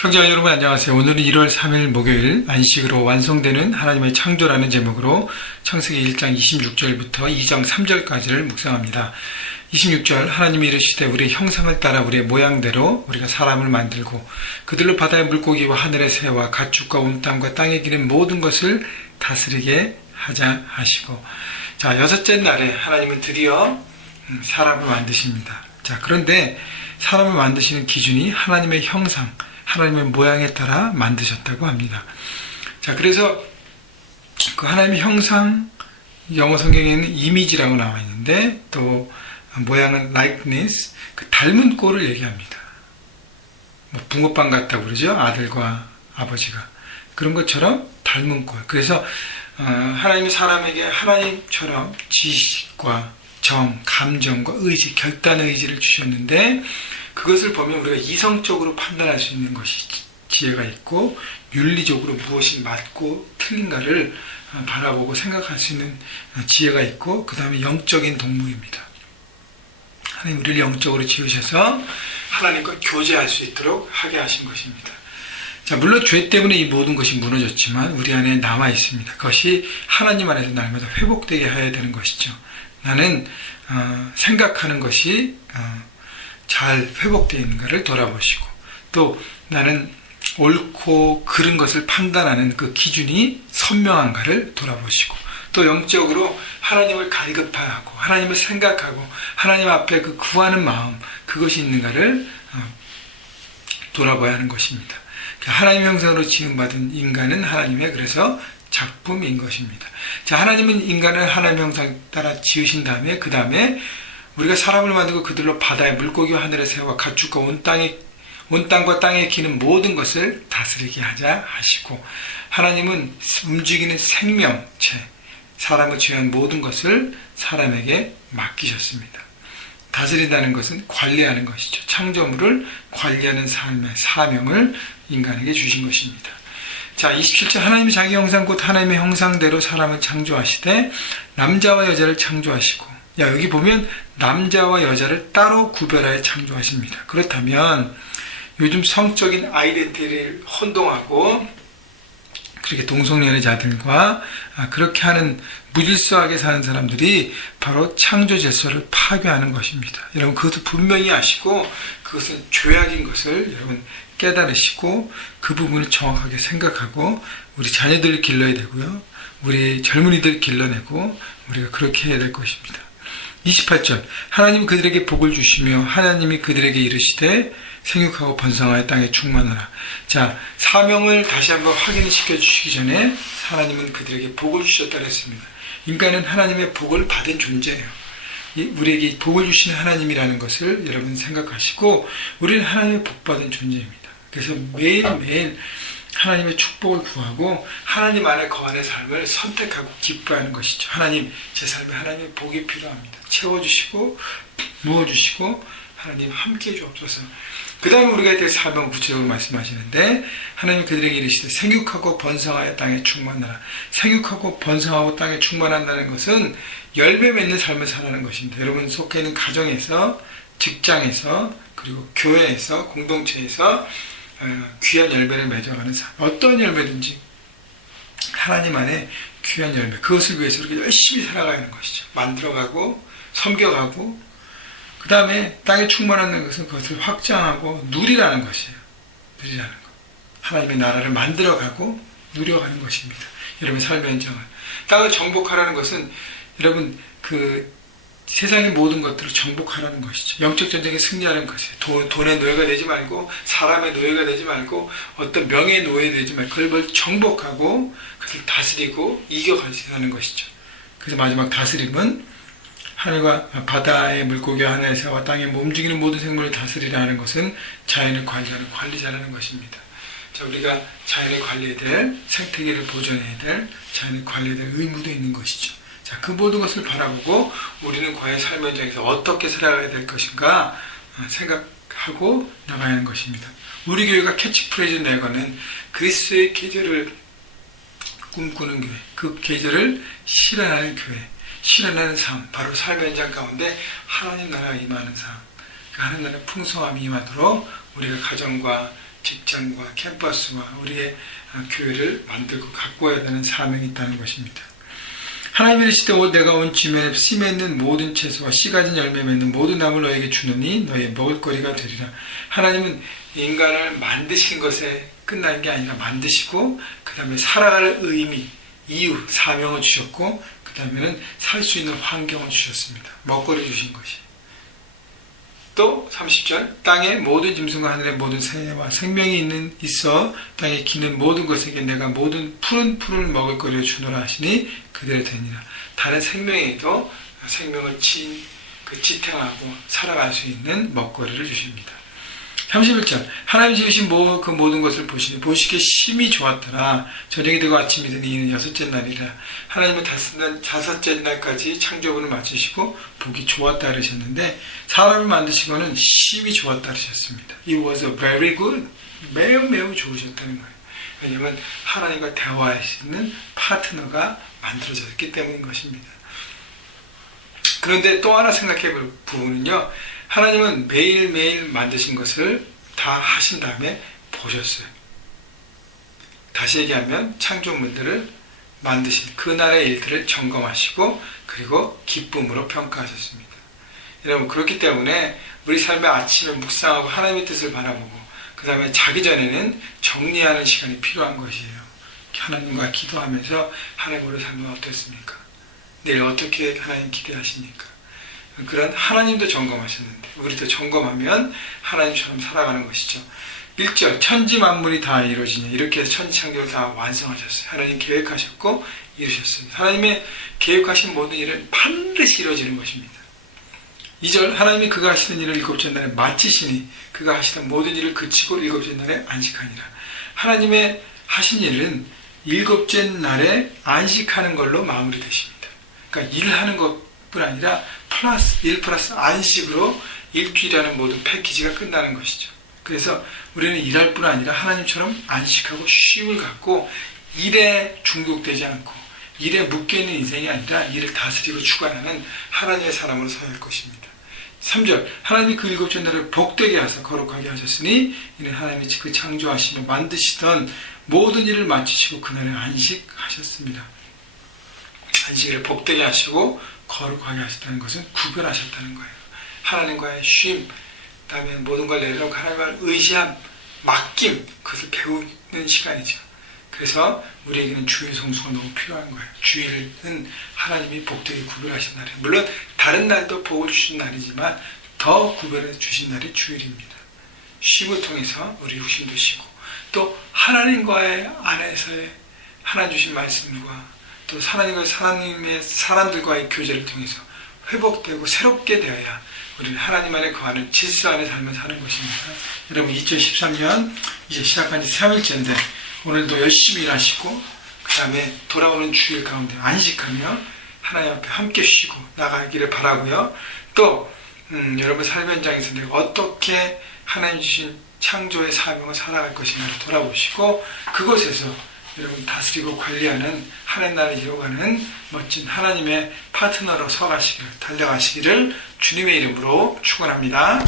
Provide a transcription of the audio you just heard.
형제자 여러분 안녕하세요. 오늘은 1월 3일 목요일 안식으로 완성되는 하나님의 창조라는 제목으로 창세기 1장 26절부터 2장 3절까지를 묵상합니다. 26절 하나님이 이르시되 우리의 형상을 따라 우리의 모양대로 우리가 사람을 만들고 그들로 바다의 물고기와 하늘의 새와 가축과 온 땅과 땅에 기는 모든 것을 다스리게 하자 하시고, 자, 여섯째 날에 하나님은 드디어 사람을 만드십니다. 자, 그런데 사람을 만드시는 기준이 하나님의 형상, 하나님의 모양에 따라 만드셨다고 합니다. 자, 그래서 그 하나님의 형상, 영어 성경에는 이미지라고 나와 있는데 또 모양은 likeness, 그 닮은 꼴을 얘기합니다. 뭐 붕어빵 같다고 그러죠. 아들과 아버지가. 그런 것처럼 닮은 꼴. 그래서 하나님이 사람에게 하나님처럼 지식과 정, 감정과 의지, 결단 의지를 주셨는데 그것을 보면 우리가 이성적으로 판단할 수 있는 것이 지혜가 있고 윤리적으로 무엇이 맞고 틀린가를 바라보고 생각할 수 있는 지혜가 있고, 그 다음에 영적인 동물입니다. 하나님 우리를 영적으로 지으셔서 하나님과 교제할 수 있도록 하게 하신 것입니다. 자, 물론 죄 때문에 이 모든 것이 무너졌지만 우리 안에 남아 있습니다. 그것이 하나님 안에서 날마다 회복되게 해야 되는 것이죠. 나는 생각하는 것이 잘 회복되어 있는가를 돌아보시고, 또 나는 옳고 그른 것을 판단하는 그 기준이 선명한가를 돌아보시고, 또 영적으로 하나님을 갈급하고 하나님을 생각하고 하나님 앞에 그 구하는 마음, 그것이 있는가를 돌아봐야 하는 것입니다. 하나님의 형상으로 지음받은 인간은 하나님의 그래서 작품인 것입니다. 자, 하나님은 인간을 하나님의 형상 따라 지으신 다음에 그 다음에 우리가 사람을 만들고 그들로 바다의 물고기와 하늘의 새와 가축과 온 땅과 땅에 기는 모든 것을 다스리게 하자 하시고, 하나님은 움직이는 생명체, 사람을 취한 모든 것을 사람에게 맡기셨습니다. 다스린다는 것은 관리하는 것이죠. 창조물을 관리하는 삶의 사명을 인간에게 주신 것입니다. 자, 27절 하나님이 자기 형상 곧 하나님의 형상대로 사람을 창조하시되 남자와 여자를 창조하시고, 여기 보면 남자와 여자를 따로 구별하여 창조하십니다. 그렇다면 요즘 성적인 아이덴티티를 혼동하고 그렇게 동성연애자들과 그렇게 하는 무질서하게 사는 사람들이 바로 창조 질서를 파괴하는 것입니다. 여러분 그것을 분명히 아시고 그것은 죄악인 것을 여러분 깨달으시고 그 부분을 정확하게 생각하고 우리 자녀들을 길러야 되고요. 우리 젊은이들 길러내고 우리가 그렇게 해야 될 것입니다. 28절 하나님이 그들에게 복을 주시며 하나님이 그들에게 이르시되 생육하고 번성하여 땅에 충만하라. 자, 사명을 다시 한번 확인시켜 주시기 전에 하나님은 그들에게 복을 주셨다 그랬습니다. 인간은 하나님의 복을 받은 존재예요. 우리에게 복을 주시는 하나님이라는 것을 여러분 생각하시고 우리는 하나님의 복받은 존재입니다. 그래서 매일매일 하나님의 축복을 구하고 하나님 안에 거하는 삶을 선택하고 기뻐하는 것이죠. 하나님, 제 삶에 하나님의 복이 필요합니다. 채워주시고 부어주시고 하나님 함께해 주옵소서. 그 다음에 우리가 될 사명을 구체적으로 말씀하시는데 하나님 그들에게 이르시되 생육하고 번성하여 땅에 충만하라. 생육하고 번성하고 땅에 충만한다는 것은 열매 맺는 삶을 살아가는 것입니다. 여러분 속해 있는 가정에서, 직장에서, 그리고 교회에서, 공동체에서 귀한 열매를 맺어가는 삶, 어떤 열매든지 하나님 안에 귀한 열매, 그것을 위해서 이렇게 열심히 살아가야 하는 것이죠. 만들어가고 섬겨가고 그 다음에 땅에 충만하는 것은 그것을 확장하고 누리라는 것이에요. 누리라는 것. 하나님의 나라를 만들어가고 누려가는 것입니다. 여러분의 삶의 현장을. 땅을 정복하라는 것은 여러분 그 세상의 모든 것들을 정복하라는 것이죠. 영적 전쟁에 승리하는 것이에요. 돈의 노예가 되지 말고 사람의 노예가 되지 말고 어떤 명예의 노예가 되지 말고 그걸 정복하고 그것을 다스리고 이겨가는 것이죠. 그래서 마지막 다스림은 하늘과 바다의 물고기와 하늘의 새와 땅에 움직이는 모든 생물을 다스리라는 것은 자연을 관리하는 관리자라는 것입니다. 자, 우리가 자연을 관리해야 될, 생태계를 보존해야 될, 자연을 관리해야 될 의무도 있는 것이죠. 자, 그 모든 것을 바라보고 우리는 과연 삶의 현장에서 어떻게 살아가야 될 것인가 생각하고 나가야 하는 것입니다. 우리 교회가 캐치프레이즈 내거는 그리스도의 계절을 꿈꾸는 교회, 그 계절을 실현하는 교회, 실현하는 삶, 바로 삶의 현장 가운데 하나님 나라가 임하는 삶, 그 하나님 나라의 풍성함이 임하도록 우리가 가정과 직장과 캠퍼스와 우리의 교회를 만들고 가꾸어야 되는 사명이 있다는 것입니다. 하나님이 이르시되 내가 온 지면에 씨 맺는 모든 채소와 씨 가진 열매 맺는 모든 나무를 너에게 주노니 너의 먹을거리가 되리라. 하나님은 인간을 만드신 것에 끝난 게 아니라 만드시고 그 다음에 살아갈 의미, 이유, 사명을 주셨고 그 다음에는 살 수 있는 환경을 주셨습니다. 먹거리 주신 것이. 또 30절 땅의 모든 짐승과 하늘의 모든 새와 생명이 있어 땅에 기는 모든 것에게 내가 모든 푸른 풀을 먹을 거리를 주노라 하시니 그대로 되니라. 다른 생명에도 생명을 지탱하고 살아갈 수 있는 먹거리를 주십니다. 31절 하나님 지으신 그 모든 것을 보시니 보시기에 심히 좋았더라. 저녁이 되고 아침이 되니 이는 여섯째 날이라. 하나님은 다섯째 날까지 창조물을 마치시고 보기 좋았다 그러셨는데 사람을 만드시고는 심히 좋았다 그러셨습니다. It was very good. 매우 좋으셨다는 거예요. 왜냐하면 하나님과 대화할 수 있는 파트너가 만들어졌기 때문인 것입니다. 그런데 또 하나 생각해 볼 부분은요. 하나님은 매일매일 만드신 것을 다 하신 다음에 보셨어요. 다시 얘기하면 창조물들을 만드신 그날의 일들을 점검하시고 그리고 기쁨으로 평가하셨습니다. 여러분 그렇기 때문에 우리 삶의 아침에 묵상하고 하나님의 뜻을 바라보고 그 다음에 자기 전에는 정리하는 시간이 필요한 것이에요. 하나님과 기도하면서 하나님 우리 삶은 어떻습니까? 내일 어떻게 하나님 기대하십니까? 그런 하나님도 점검하셨는데 우리도 점검하면 하나님처럼 살아가는 것이죠. 1절 천지 만물이 다 이루어지냐 이렇게 해서 천지창조를 다 완성하셨어요. 하나님 계획하셨고 이루셨습니다. 하나님의 계획하신 모든 일은 반드시 이루어지는 것입니다. 2절 하나님이 그가 하시는 일을 일곱째 날에 마치시니 그가 하시던 모든 일을 그치고 일곱째 날에 안식하니라. 하나님의 하신 일은 일곱째 날에 안식하는 걸로 마무리되십니다. 그러니까 일하는 것뿐 아니라 일 플러스 안식으로 일주일이라는 모든 패키지가 끝나는 것이죠. 그래서 우리는 일할 뿐 아니라 하나님처럼 안식하고 쉼을 갖고 일에 중독되지 않고 일에 묶여있는 인생이 아니라 일을 다스리고 주관하는 하나님의 사람으로 서야 할 것입니다. 3절 하나님이 그 일곱째 날을 복되게 하사 거룩하게 하셨으니 이는 하나님이 그 창조하시며 만드시던 모든 일을 마치시고 그날에 안식하셨습니다. 안식일을 복되게 하시고 거룩하게 하셨다는 것은 구별하셨다는 거예요. 하나님과의 쉼, 그 다음에 모든 걸 내려놓고 하나님을 의지함, 맡김, 그것을 배우는 시간이죠. 그래서 우리에게는 주일 성수가 너무 필요한 거예요. 주일은 하나님이 복되게 구별하신 날이에요. 물론 다른 날도 복을 주신 날이지만 더 구별해 주신 날이 주일입니다. 쉼을 통해서 우리 육신도 쉬고 또 하나님과의 안에서의 하나님 주신 말씀과 또 하나님의 사람들과의 교제를 통해서 회복되고 새롭게 되어야 우리는 하나님 안에 거하는 질서 안에 삶을 사는 것입니다. 여러분 2013년 이제 시작한 지 3일째인데 오늘도 열심히 일하시고 그 다음에 돌아오는 주일 가운데 안식하며 하나님 앞에 함께 쉬고 나가기를 바라고요. 또 여러분 삶의 현장에서 내가 어떻게 하나님 주신 창조의 사명을 살아갈 것인가를 돌아보시고 그곳에서 여러분 다스리고 관리하는 하나님 나라를 이루어가는 멋진 하나님의 파트너로 서가시기를 달려가시기를 주님의 이름으로 축원합니다.